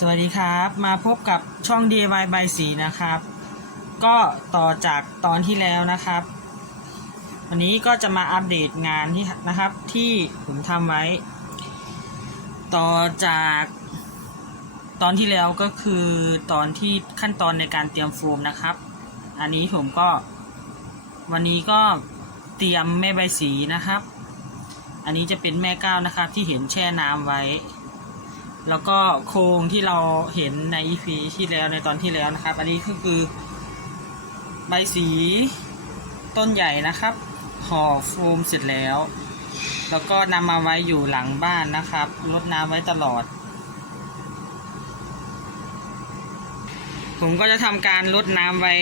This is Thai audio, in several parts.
สวัสดีครับ มาพบกับช่อง DIY ใบสีนะครับ ก็ต่อจากตอนที่แล้วนะครับ วันนี้ก็จะมาอัปเดตงานที่นะครับที่ผมทำไว้ ต่อจากตอนที่แล้วก็คือตอนที่ขั้นตอนในการเตรียมโฟมนะครับ อันนี้ผมก็ วันนี้ก็เตรียมแม่ใบสีนะครับ อันนี้จะเป็นแม่ก้าวนะครับที่เห็นแช่น้ำไว้ แล้วก็โครงที่เราเห็นใน EP ที่แล้วในตอนที่แล้วนะครับ อันนี้ก็คือใบสีต้นใหญ่นะครับห่อโฟมเสร็จแล้ว แล้วก็นำมาไว้อยู่หลังบ้านนะครับรดน้ำไว้ตลอด ผมก็จะทำการรดน้ำไว้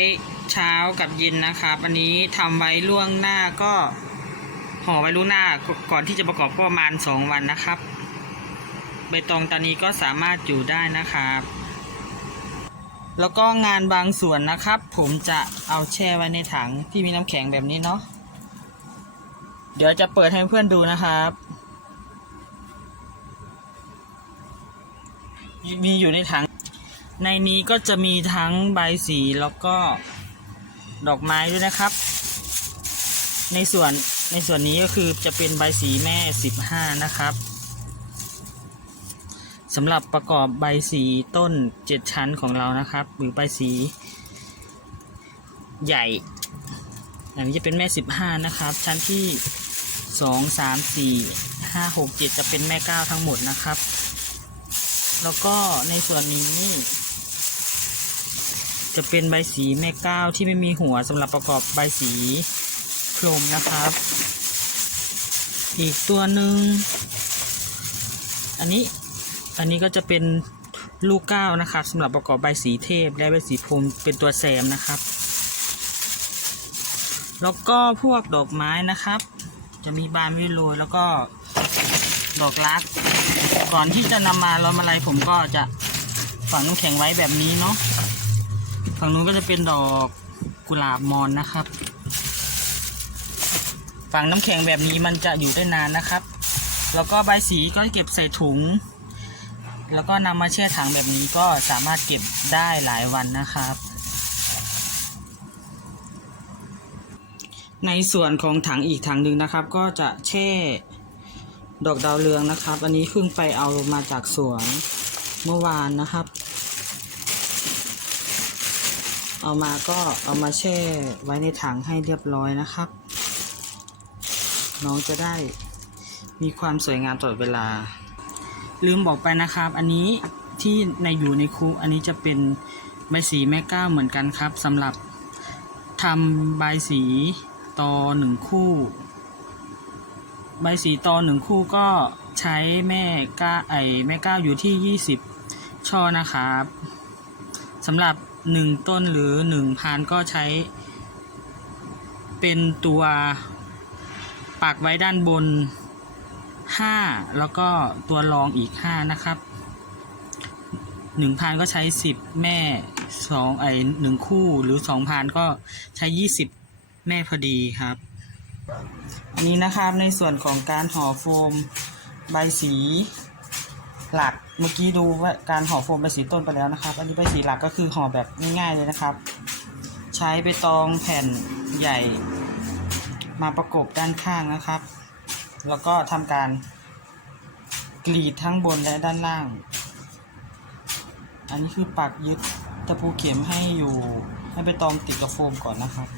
เช้ากับเย็นนะครับอันนี้ทำไว้ล่วงหน้าก็ห่อไว้ล่วงหน้าก่อนที่จะประกอบประมาณสองวันนะครับ ใบตองตอนนี้ก็สามารถอยู่ได้นะครับ แล้วก็งานบางส่วนนะครับ ผมจะเอาแช่ไว้ในถังที่มีน้ำแข็งแบบนี้เนาะเดี๋ยวจะเปิดให้เพื่อนดูนะครับ มีอยู่ในถัง ในนี้ก็จะมีทั้งใบสีแล้วก็ดอกไม้ด้วยนะครับ ในส่วนในส่วนนี้ก็คือจะเป็นใบสีแม่ 15 นะครับ สำหรับประกอบใบสีต้น7ชั้นของเรานะครับ หรือใบสีใหญ่อันนี้จะเป็นแม่15นะครับ ชั้นที่2 3 4 5 6 7จะเป็นแม่9ทั้งหมดนะครับ แล้วก็ในส่วนนี้ จะเป็นใบสีแม่ก้าที่ไม่มีหัวสำหรับประกอบใบสีพรมนะครับ อีกตัวหนึ่งอันนี้ อันนี้ก็จะเป็นลูกก้าวนะครับสำหรับประกอบใบสีเทพและใบสีพรมเป็นตัวแซมนะครับ แล้วก็พวกดอกไม้นะครับ จะมีบานวิโรยแล้วก็ดอกรัก ก่อนที่จะนำมาล้อมอะไรผมก็จะฝังน้ำแข็งไว้แบบนี้เนาะฝั่งนู้นก็จะเป็นดอกกุหลาบมอนนะครับฝังน้ำแข็งแบบนี้มันจะอยู่ได้นานนะครับ แล้วก็ใบสีก็เก็บใส่ถุง แล้วก็นำมาแช่ถังแบบนี้ก็สามารถเก็บได้หลายวันนะครับ ในส่วนของถังอีกถังหนึ่งนะครับ ก็จะแช่ดอกดาวเรืองนะครับ อันนี้เพิ่งไปเอามาจากสวนเมื่อวานนะครับ เอามาก็เอามาแช่ไว้ในถังให้เรียบร้อยนะครับ น้องจะได้มีความสวยงามตลอดเวลา ลืมบอกไปนะครับ อันนี้ที่ในอยู่ในคุอันนี้จะเป็นใบสีแม่ก้าเหมือนกันครับสำหรับทำใบสีต่อหนึ่งคู่ ใบสีต่อหนึ่งคู่ก็ใช้แม่ก้าไอแม่ก้าอยู่ที่ 20 ช่อนะครับสำหรับหนึ่งต้นหรือหนึ่งพันก็ใช้ เป็นตัวปักไว้ด้านบน 5 แล้วก็ตัวรองอีก 5 นะครับหนึ่งพันก็ใช้ 10 แม่สองไอหนึ่งคู่หรือสองพันก็ใช้ 20 แม่พอดีครับอันนี้นะครับในส่วนของการห่อโฟมใบสีหลักเมื่อกี้ดูว่าการห่อโฟมใบสีต้นไปแล้วนะครับ อันนี้ใบสีหลักก็คือห่อแบบง่ายๆเลยนะครับ ใช้ใบตองแผ่นใหญ่มาประกบด้านข้างนะครับ แล้วก็ทำการกรีดทั้งบนและด้านล่าง อันนี้คือปักยึดตะปูเข็มให้อยู่ให้ใบตองติดกับโฟมก่อนนะครับ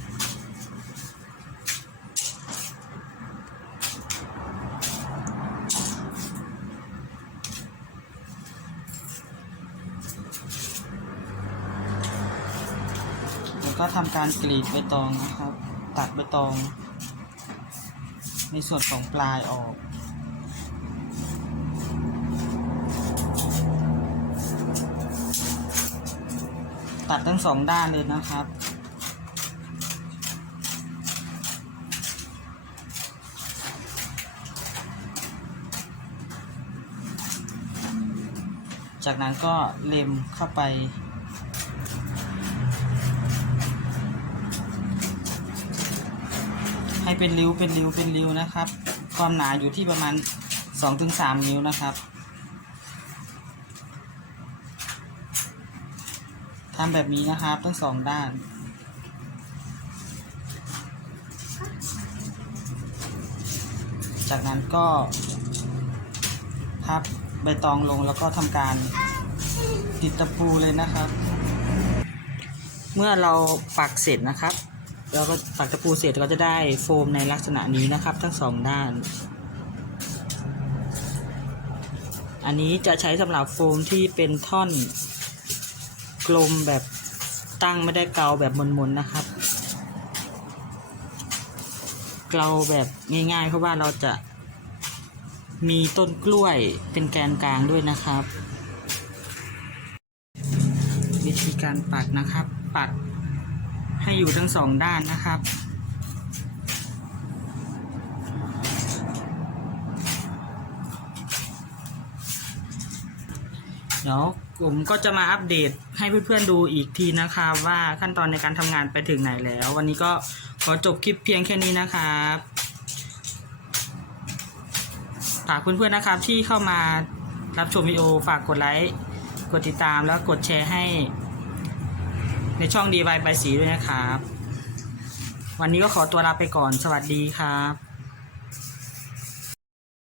แล้วก็ทำการกรีดใบตองนะครับ ตัดใบตอง ในส่วนของปลายออกตัดทั้งสองด้านเลยนะครับ จากนั้นก็เล็มเข้าไป ให้เป็นริ้วเป็นริ้วเป็นริ้วนะครับ ความหนาอยู่ที่ประมาณ2-3นิ้วนะครับทำแบบนี้นะครับทั้งสองด้านจากนั้นก็พับใบตองลงแล้วก็ทำการติดตะปูเลยนะครับ เมื่อเราปักเสร็จนะครับ เราก็ปักตะปูเสร็จก็จะได้โฟมในลักษณะนี้นะครับ ทั้งสองด้าน อันนี้จะใช้สำหรับโฟมที่เป็นท่อนกลมแบบตั้งไม่ได้เกาแบบมนๆนะครับ เกาแบบง่ายๆเพราะว่าเราจะมีต้นกล้วยเป็นแกนกลางด้วยนะครับ วิธีการปักนะครับ ปัก ให้อยู่ทั้งสองด้านนะครับ เดี๋ยวผมก็จะมาอัปเดตให้เพื่อนๆดูอีกทีนะครับว่าขั้นตอนในการทำงานไปถึงไหนแล้ว วันนี้ก็ขอจบคลิปเพียงแค่นี้นะครับฝากเพื่อนๆนะครับที่เข้ามารับชมวิดีโอฝากกดไลค์ กดติดตามแล้วกดแชร์ให้ ในช่องดีวายใบสีด้วยนะครับ วันนี้ก็ขอตัวลาไปก่อน สวัสดีครับ